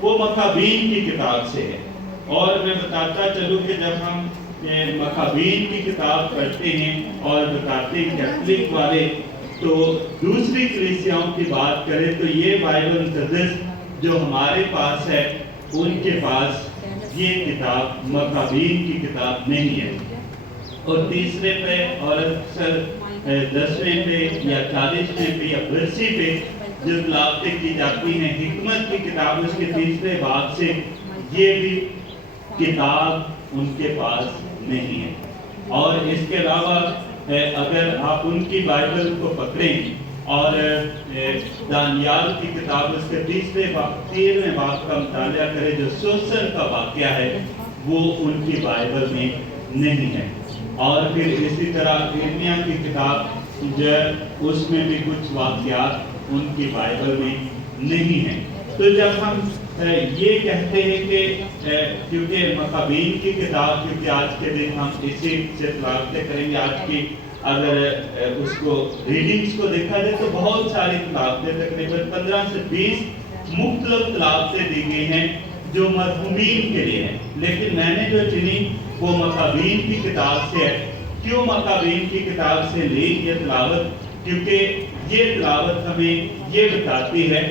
وہ مکابین کی کتاب سے ہے۔ اور میں بتاتا چلوں کہ جب ہم مکابین کی کتاب پڑھتے ہیں اور بتاتے ہیں کیتھولک والے تو دوسری کلیسیاؤں کی بات کریں تو یہ بائبل مقدس جو ہمارے پاس ہے ان کے پاس یہ کتاب مکابین کی کتاب نہیں ہے۔ اور تیسرے پہ اور اکثر 10ویں پہ یا 40ویں پہ یا برسی پہ جو تلاوتیں کی جاتی ہیں حکمت کی کتاب اس کے تیسرے باب سے، یہ بھی کتاب ان کے پاس نہیں ہے۔ اور اس کے علاوہ اگر آپ ان کی بائبل کو پکڑیں اور دانیال کی کتاب اس کے 13ویں باب کا مطالعہ کریں جو سوسر کا واقعہ ہے وہ ان کی بائبل میں نہیں ہے۔ اور پھر اسی طرح ارمیا کی کتاب جو اس میں بھی کچھ واقعات ان کی بائبل میں نہیں ہیں۔ تو جب ہم یہ کہتے ہیں کہ کیونکہ مکابین کی کتاب کیونکہ آج کے دن ہم اسی سے تلاوتیں کریں گے، آج کی اگر اس کو ریڈنگز کو دیکھا جائے تو بہت ساری تلاوتیں تقریباً 15 سے 20 مختلف تلاوتیں دی گئی ہیں جو مرحومین کے لیے ہیں، لیکن میں نے جو چنی وہ مکابین کی کتاب سے ہے۔ کیوں مکابین کی کتاب سے لی یہ تلاوت؟ کیونکہ یہ تلاوت ہمیں یہ بتاتی ہے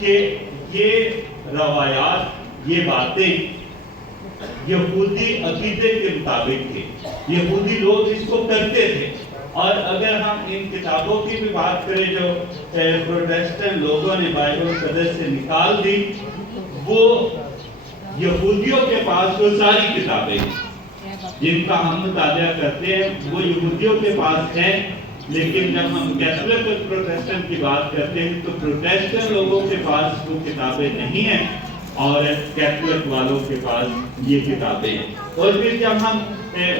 کہ یہ روایات، یہ باتیں یہودی عقیدے کے مطابق تھے، یہودی لوگ اس کو کرتے تھے۔ اور اگر ہم ان کتابوں کی بھی بات کریں جو پروٹیسٹنٹ لوگوں نے بائبل مقدس سے نکال دی، وہ یہودیوں کے پاس وہ ساری کتابیں جن کا ہم مطالعہ کرتے ہیں وہ یہودیوں کے پاس ہیں، لیکن جب ہم کیتھولک اور پروٹیسٹنٹ کی بات کرتے ہیں تو پروٹیسٹنٹ لوگوں کے پاس وہ کتابیں نہیں ہیں اور کیتھولک والوں کے پاس یہ کتابیں ہیں۔ اور پھر جب ہم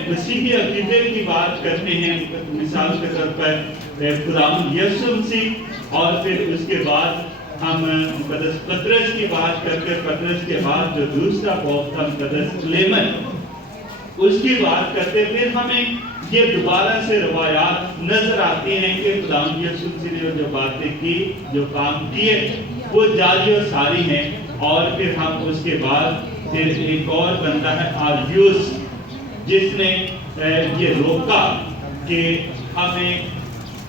مسیحی عقیدے کی بات کرتے ہیں، مثال کے طور پر خداوند یسوع مسیح، اور پھر اس کے بعد ہم مقدس پطرس کی بات کر کے پطرس کے بعد جو دوسرا پوپ تھا مقدس کلیمن، اس کی بات کرتے پھر ہمیں یہ دوبارہ سے روایات نظر آتی ہیں کہ خداوند یسوع مسیح نے جو باتیں کی، جو کام کیے وہ جاری و ساری ہیں۔ اور پھر ہم اس کے بعد پھر ایک اور بندہ ہے آریوس جس نے یہ روکا کہ ہمیں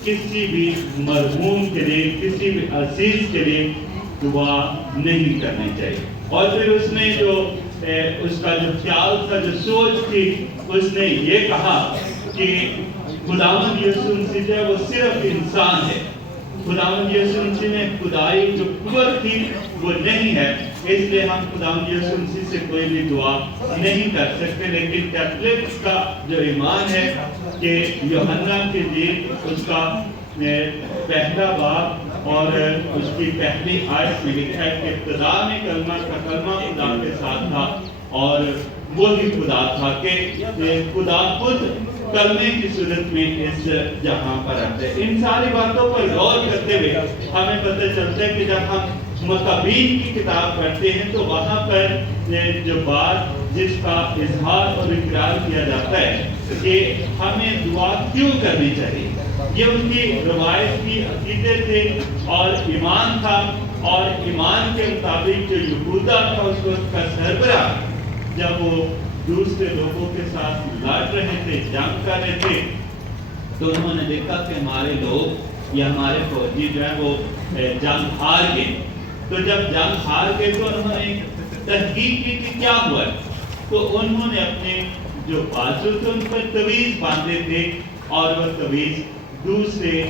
کسی بھی مرحوم کے لیے، کسی بھی عزیز کے لیے دعا نہیں کرنی چاہیے۔ اور پھر اس نے جو اس کا جو خیال تھا، جو سوچ تھی، اس نے یہ کہا کہ خداوند یسوع مسیح جو ہے وہ صرف انسان ہے، خداوند یسوع مسیح میں خدائی جو قوت تھی وہ نہیں ہے، اس لیے ہم خداوند یسوع مسیح سے کوئی بھی دعا نہیں کر سکتے۔ لیکن کیتھولک کا جو ایمان ہے کہ یوحنا کی انجیل اس کا پہلا باب اور اس کی پہلی آیت میں لکھا ہے کہ ابتدا میں کلمہ کا کلمہ خدا کے ساتھ تھا اور وہی خدا تھا، کہ خدا خود کلمے کی صورت میں اس جہاں پر آتے ہیں۔ ان ساری باتوں پر غور کرتے ہوئے ہمیں پتہ چلتا ہے کہ جب ہم مکابین کی کتاب پڑھتے ہیں تو وہاں پر جو بات جس کا اظہار اور اقرار کیا جاتا ہے کہ ہمیں دعا کیوں کرنی چاہیے، یہ ان کی روایت کی عقیدے تھے اور ایمان تھا، اور ایمان کے مطابق جو یہودا تھا اس وقت کا سربراہ، جب وہ دوسرے لوگوں کے ساتھ لڑ رہے تھے، جنگ کر رہے تھے، تو انہوں نے دیکھا کہ ہمارے لوگ یا ہمارے فوجی جو ہیں وہ جنگ ہار گئے۔ تو جب جنگ ہار گئے تو انہوں نے تحقیق کی کہ کیا ہوا ہے، تو انہوں نے اپنے جو بازو تھے ان پر تویز باندھے تھے، اور وہ تویز دوسرے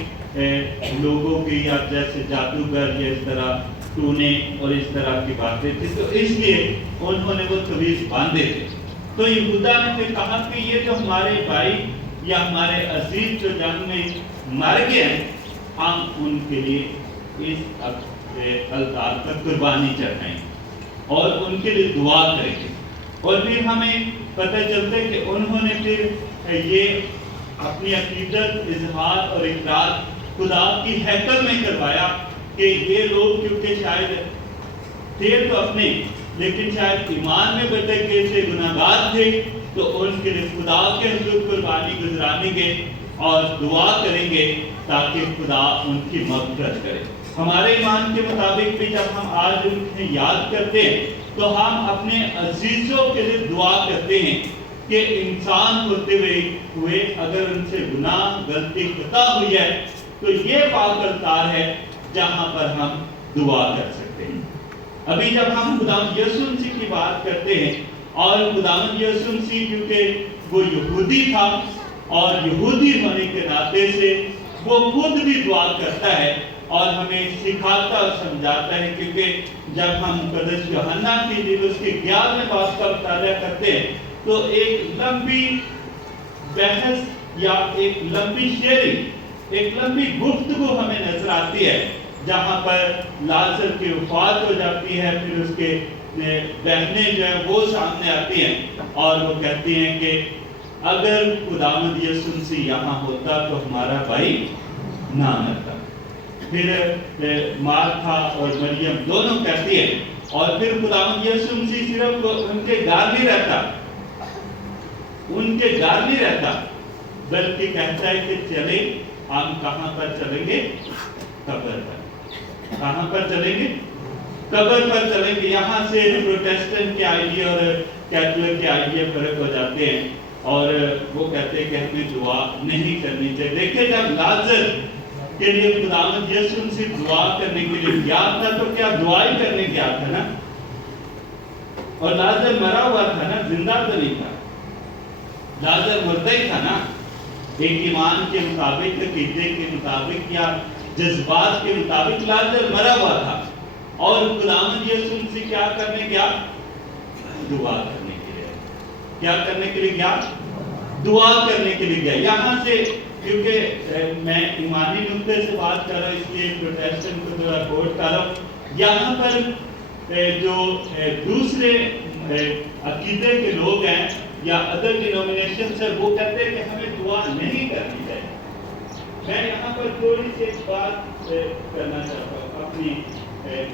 لوگوں کے یا جیسے جادوگر یا اس طرح ٹونے اور اس طرح کی باتیں تھی، تو اس لیے انہوں نے وہ تویز باندھے تھے۔ تو یہودا نے پھر کہا کہ یہ جو ہمارے بھائی یا ہمارے عزیز جو جنگ میں مر گئے ہیں، ہم ان کے لیے اس الطار پر قربانی چڑھائیں اور ان کے لیے دعا کریں گے۔ اور پھر ہمیں پتہ چلتا ہے کہ انہوں نے پھر یہ اپنی عقیدت، اظہار اور اقرار خدا کی ہیکل میں کروایا کہ یہ لوگ کیونکہ شاید تھے تو اپنے، لیکن شاید ایمان میں بھٹک گئے تھے، گناہ گار تھے، تو ان کے لیے خدا کے حضور قربانی گزرانیں گے اور دعا کریں گے تاکہ خدا ان کی مغفرت کرے۔ ہمارے ایمان کے مطابق بھی جب ہم آج انہیں یاد کرتے ہیں تو ہم اپنے عزیزوں کے لیے دعا کرتے ہیں کہ انسان ہوتے ہوئے اگر ان سے گناہ غلطی خطا ہوئی ہے تو یہ پاک الطار ہے جہاں پر ہم دعا کر سکتے ہیں۔ ابھی جب ہم خداوند یسوع مسیح کی بات کرتے ہیں اور خداوند یسوع مسیح کیونکہ وہ یہودی تھا اور یہودی ہونے کے ناطے سے وہ خود بھی دعا کرتا ہے اور ہمیں سکھاتا اور سمجھاتا ہے، کیونکہ جب ہم مقدس یوحنا کی انجیل اس کے 11ویں باب کا مطالعہ کرتے ہیں تو ایک لمبی بحث یا ایک لمبی شیئرنگ، ایک لمبی گفتگو ہمیں نظر آتی ہے جہاں پر لازر کی وفات ہو جاتی ہے، پھر اس کے بہنیں جو ہیں وہ سامنے آتی ہیں اور وہ کہتی ہیں کہ اگر خداوند یسوع مسیح یہاں ہوتا تو ہمارا بھائی نہ مرتا۔ پھر مارتھا اور مریم دونوں کہتی ہیں، اور پھر خداوند یسوع مسیح صرف ان کے گھر نہیں رہتا، ان کے گھر نہیں رہتا، بلکہ کہتا ہے کہ چلیں ہم کہاں پر چلیں گے؟ قبر پر۔ کہاں پر چلیں گے؟ قبر پر چلیں گے۔ یہاں سے پروٹیسٹنٹ کے آئیڈیا اور کیتھولک کے آئیڈیا فرق ہو جاتے ہیں اور وہ کہتے ہیں کہ ہمیں دعا نہیں کرنی چاہیے۔ دیکھیں جب لازر کے لیے خداوند یسوع مسیح دعا کرنے کے لیے گیا تھا تو کیا دعا ہی کرنے گیا تھا نا، اور لازر مرا ہوا تھا نا، زندہ تو نہیں تھا، لازر مردہ ہی تھا نا۔ ایک ایمان کے مطابق، عقیدے کے مطابق یا جذبات کے مطابق لازر مرا ہوا تھا، اور خداوند یسوع مسیح کیا کرنے گیا؟ دعا کرنے کے لیے۔ کیا کرنے کے لیے گیا؟ دعا کرنے کے لیے گیا۔ یہاں سے کیونکہ میں ایمانی نقطے سے بات کر رہا ہوں، اس لیے پروٹیسٹنٹ کو تھوڑا کوٹ کر رہا ہوں۔ یہاں پر جو دوسرے عقیدے کے لوگ ہیں یا ادر ڈینومینیشن سے، وہ کہتے ہیں کہ ہمیں دعا نہیں کرنی چاہیے۔ میں یہاں پر تھوڑی سی ایک بات کرنا چاہتا ہوں اپنی